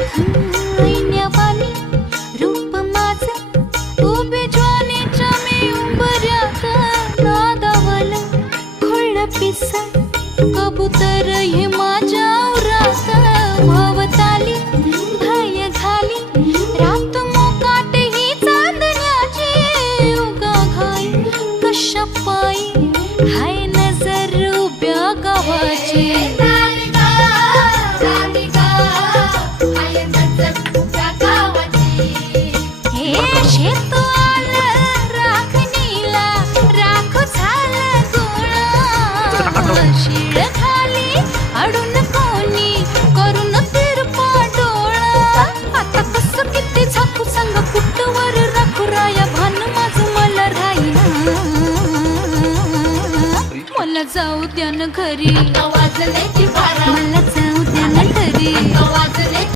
ऐण्यावानी रूप माझं उभे ज्वानीच्या मी उंबऱ्यात नादावलं खुळं पिसा कबूतर हे माझ्या उरात भवताली भय घाली रात मोकाट ही चांदण्याची उगा घाई कशा पायी हाय नजर उभ्या गावाची शेत आलं राखणीला राख झालं गोळा शिळ खाली अडून कोणी करून तिरपा डोळा आता कसं किती झाकू सांग कुठवर राखू राया भान माझं मला राहीना मला जाऊ द्या न घरी मला जाऊ द्या न घरी